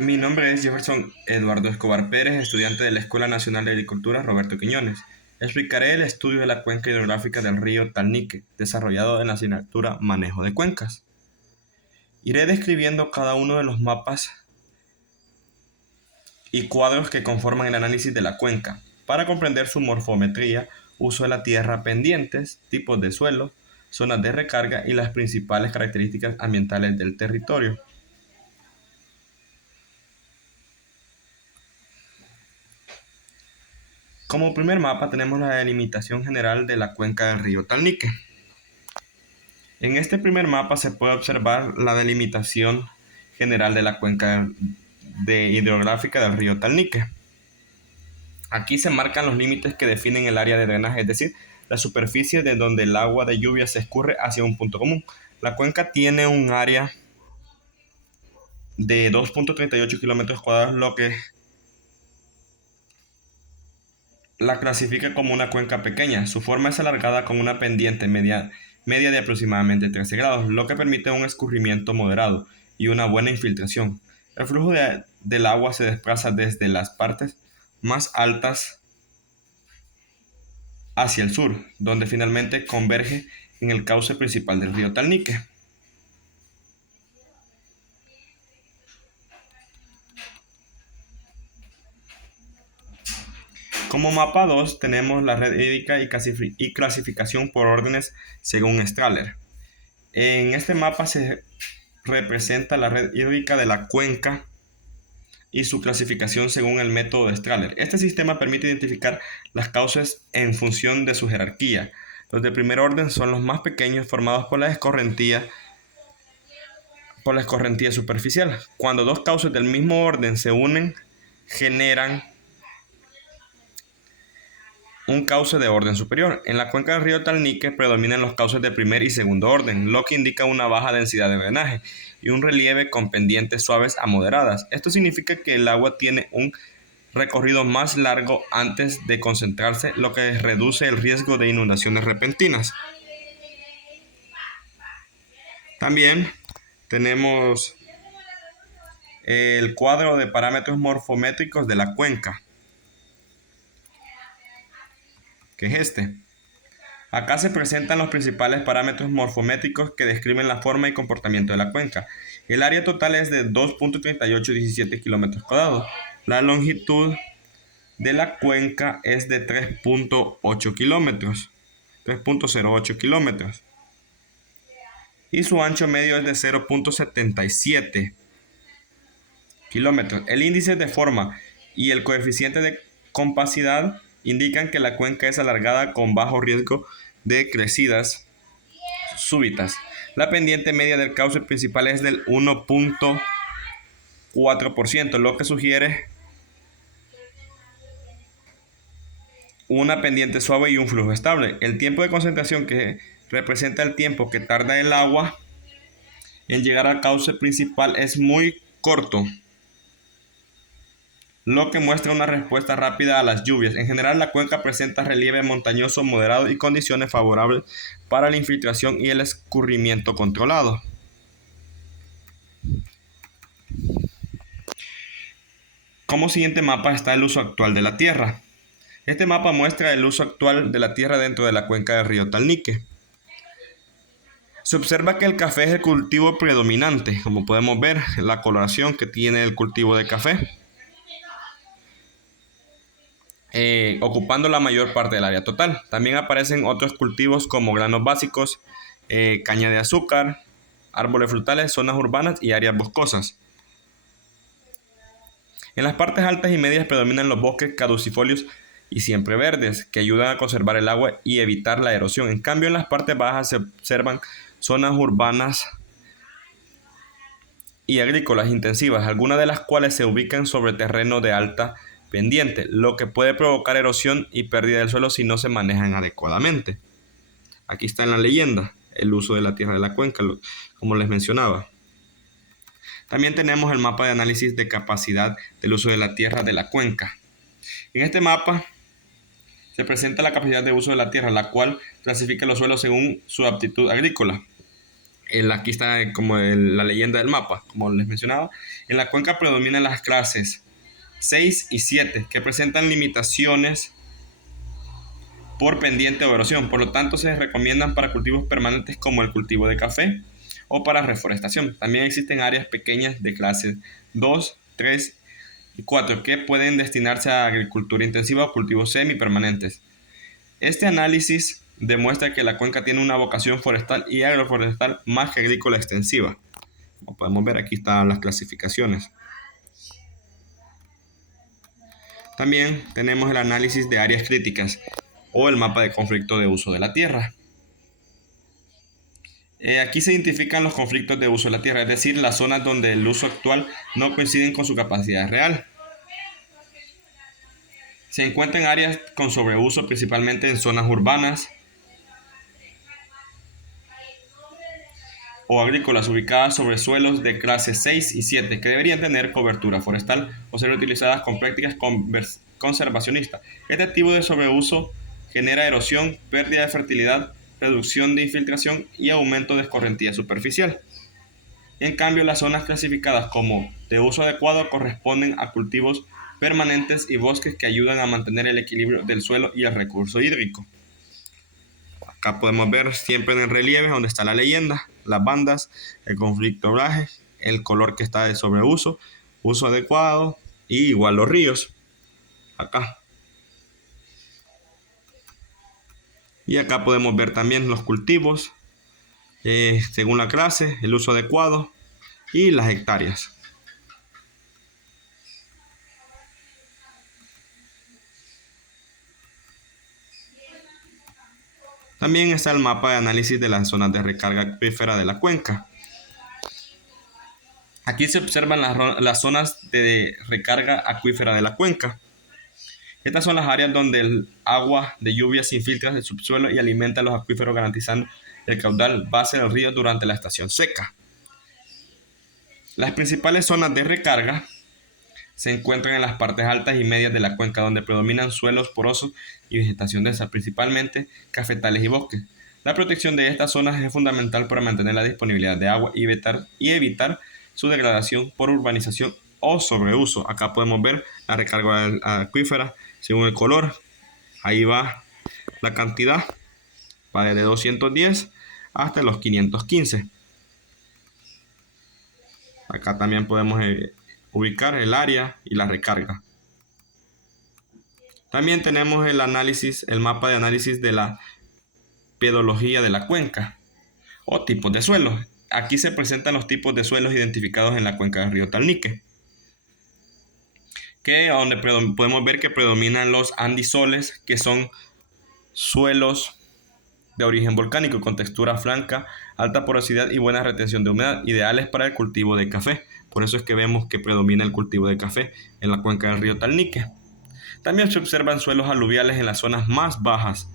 Mi nombre es Jefferson Eduardo Escobar Pérez, estudiante de la Escuela Nacional de Agricultura Roberto Quiñones. Explicaré el estudio de la cuenca hidrográfica del río Talnique, desarrollado en la asignatura Manejo de Cuencas. Iré describiendo cada uno de los mapas y cuadros que conforman el análisis de la cuenca. Para comprender su morfometría, uso de la tierra, pendientes, tipos de suelo, zonas de recarga y las principales características ambientales del territorio. Como primer mapa tenemos la delimitación general de la cuenca del río Talnique. En este primer mapa se puede observar la delimitación general de la cuenca hidrográfica del río Talnique. Aquí se marcan los límites que definen el área de drenaje, es decir, la superficie de donde el agua de lluvia se escurre hacia un punto común. La cuenca tiene un área de 2.38 kilómetros cuadrados, lo que la clasifica como una cuenca pequeña. Su forma es alargada con una pendiente media de aproximadamente 13 grados, lo que permite un escurrimiento moderado y una buena infiltración. El flujo del agua se desplaza desde las partes más altas hacia el sur, donde finalmente converge en el cauce principal del río Talnique. Como mapa 2 tenemos la red hídrica y clasificación por órdenes según Strahler. En este mapa se representa la red hídrica de la cuenca y su clasificación según el método de Strahler. Este sistema permite identificar las causas en función de su jerarquía. Los de primer orden son los más pequeños, formados por la escorrentía superficial. Cuando dos cauces del mismo orden se unen, generan un cauce de orden superior. En la cuenca del río Talnique predominan los cauces de primer y segundo orden, lo que indica una baja densidad de drenaje y un relieve con pendientes suaves a moderadas. Esto significa que el agua tiene un recorrido más largo antes de concentrarse, lo que reduce el riesgo de inundaciones repentinas. También tenemos el cuadro de parámetros morfométricos de la cuenca, que es este. Acá se presentan los principales parámetros morfométricos que describen la forma y comportamiento de la cuenca. El área total es de 2.3817 kilómetros cuadrados. La longitud de la cuenca es de 3.08 kilómetros. 3.08 kilómetros. Y su ancho medio es de 0.77 kilómetros. El índice de forma y el coeficiente de compacidad indican que la cuenca es alargada con bajo riesgo de crecidas súbitas. La pendiente media del cauce principal es del 1.4%, lo que sugiere una pendiente suave y un flujo estable. El tiempo de concentración, que representa el tiempo que tarda el agua en llegar al cauce principal, es muy corto, lo que muestra una respuesta rápida a las lluvias. En general, la cuenca presenta relieve montañoso moderado y condiciones favorables para la infiltración y el escurrimiento controlado. Como siguiente mapa está el uso actual de la tierra. Este mapa muestra el uso actual de la tierra dentro de la cuenca del río Talnique. Se observa que el café es el cultivo predominante, como podemos ver la coloración que tiene el cultivo de café, ocupando la mayor parte del área total. También aparecen otros cultivos como granos básicos, caña de azúcar, árboles frutales, zonas urbanas y áreas boscosas. En las partes altas y medias predominan los bosques caducifolios y siempreverdes, que ayudan a conservar el agua y evitar la erosión. En cambio, en las partes bajas se observan zonas urbanas y agrícolas intensivas, algunas de las cuales se ubican sobre terreno de alta pendiente, lo que puede provocar erosión y pérdida del suelo si no se manejan adecuadamente. Aquí está en la leyenda el uso de la tierra de la cuenca, como les mencionaba. También tenemos el mapa de análisis de capacidad del uso de la tierra de la cuenca. En este mapa se presenta la capacidad de uso de la tierra, la cual clasifica los suelos según su aptitud agrícola. Aquí está como la leyenda del mapa, como les mencionaba. En la cuenca predominan las clases 6 y 7, que presentan limitaciones por pendiente o erosión. Por lo tanto, se recomiendan para cultivos permanentes como el cultivo de café o para reforestación. También existen áreas pequeñas de clases 2, 3 y 4 que pueden destinarse a agricultura intensiva o cultivos semipermanentes. Este análisis demuestra que la cuenca tiene una vocación forestal y agroforestal más que agrícola extensiva. Como podemos ver, aquí están las clasificaciones. También tenemos el análisis de áreas críticas o el mapa de conflicto de uso de la tierra. Aquí se identifican los conflictos de uso de la tierra, es decir, las zonas donde el uso actual no coinciden con su capacidad real. Se encuentran áreas con sobreuso, principalmente en zonas urbanas o agrícolas ubicadas sobre suelos de clase 6 y 7 que deberían tener cobertura forestal o ser utilizadas con prácticas conservacionistas. Este tipo de sobreuso genera erosión, pérdida de fertilidad, reducción de infiltración y aumento de escorrentía superficial. En cambio, las zonas clasificadas como de uso adecuado corresponden a cultivos permanentes y bosques que ayudan a mantener el equilibrio del suelo y el recurso hídrico. Acá podemos ver siempre en el relieve donde está la leyenda, las bandas, el conflicto oraje, el color que está de sobreuso, uso adecuado y igual los ríos. Acá. Y acá podemos ver también los cultivos, según la clase, el uso adecuado y las hectáreas. También está el mapa de análisis de las zonas de recarga acuífera de la cuenca. Aquí se observan las zonas de recarga acuífera de la cuenca. Estas son las áreas donde el agua de lluvia se infiltra del subsuelo y alimenta los acuíferos, garantizando el caudal base del río durante la estación seca. Las principales zonas de recarga se encuentran en las partes altas y medias de la cuenca, donde predominan suelos porosos y vegetación densa, principalmente cafetales y bosques. La protección de estas zonas es fundamental para mantener la disponibilidad de agua y evitar su degradación por urbanización o sobreuso. Acá podemos ver la recarga acuífera según el color. Ahí va la cantidad, va desde 210 hasta los 515. Acá también podemos ubicar el área y la recarga. También tenemos el mapa de análisis de la pedología de la cuenca o tipos de suelos. Aquí se presentan los tipos de suelos identificados en la cuenca del río Talnique, donde podemos ver que predominan los andisoles, que son suelos de origen volcánico con textura franca, alta porosidad y buena retención de humedad, ideales para el cultivo de café. Por eso es que vemos que predomina el cultivo de café en la cuenca del río Talnique. También se observan suelos aluviales en las zonas más bajas,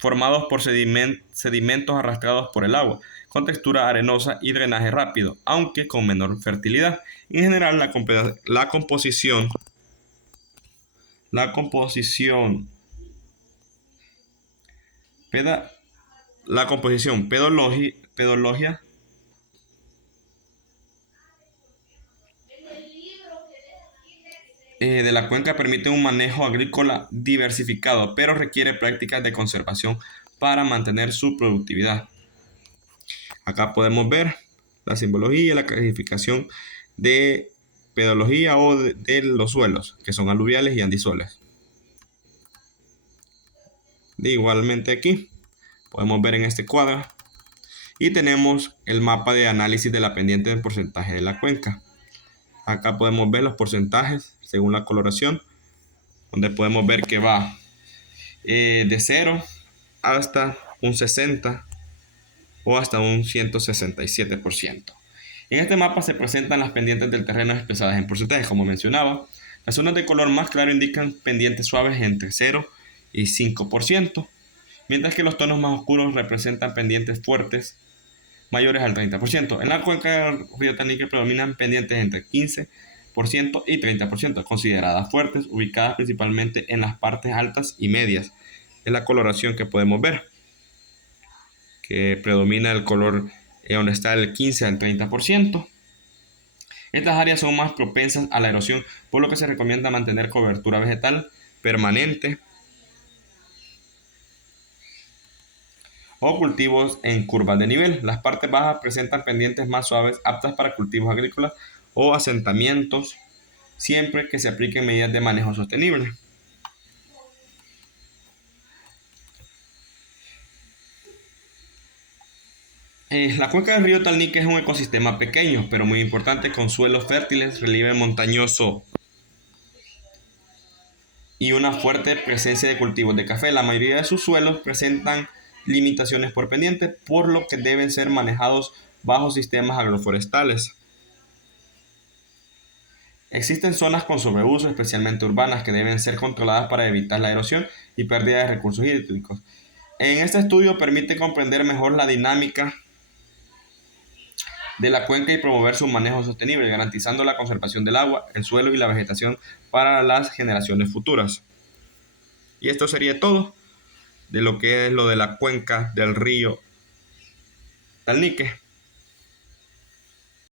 formados por sedimentos arrastrados por el agua, con textura arenosa y drenaje rápido, aunque con menor fertilidad. En general, la composición pedologia de la cuenca permite un manejo agrícola diversificado, pero requiere prácticas de conservación para mantener su productividad. Acá podemos ver la simbología y la clasificación de pedología o de los suelos, que son aluviales y andisoles. Igualmente aquí podemos ver en este cuadro y tenemos el mapa de análisis de la pendiente del porcentaje de la cuenca. Acá podemos ver los porcentajes según la coloración, donde podemos ver que va de 0 hasta un 60 o hasta un 167%. En este mapa se presentan las pendientes del terreno expresadas en porcentajes, como mencionaba. Las zonas de color más claro indican pendientes suaves entre 0 y 5%, mientras que los tonos más oscuros representan pendientes fuertes mayores al 30%. En la cuenca del río Talnique predominan pendientes entre 15% y 30%, consideradas fuertes, ubicadas principalmente en las partes altas y medias. Es la coloración que podemos ver. que predomina el color donde está el 15 al 30%. Estas áreas son más propensas a la erosión, por lo que se recomienda mantener cobertura vegetal permanente o cultivos en curvas de nivel. Las partes bajas presentan pendientes más suaves, aptas para cultivos agrícolas o asentamientos, siempre que se apliquen medidas de manejo sostenible. La cuenca del río Talnique es un ecosistema pequeño, pero muy importante, con suelos fértiles, relieve montañoso y una fuerte presencia de cultivos de café. La mayoría de sus suelos presentan limitaciones por pendiente, por lo que deben ser manejados bajo sistemas agroforestales. Existen zonas con sobreuso, especialmente urbanas, que deben ser controladas para evitar la erosión y pérdida de recursos hídricos. En este estudio permite comprender mejor la dinámica de la cuenca y promover su manejo sostenible, garantizando la conservación del agua, el suelo y la vegetación para las generaciones futuras. Y esto sería todo de lo que es lo de la cuenca del río Talnique.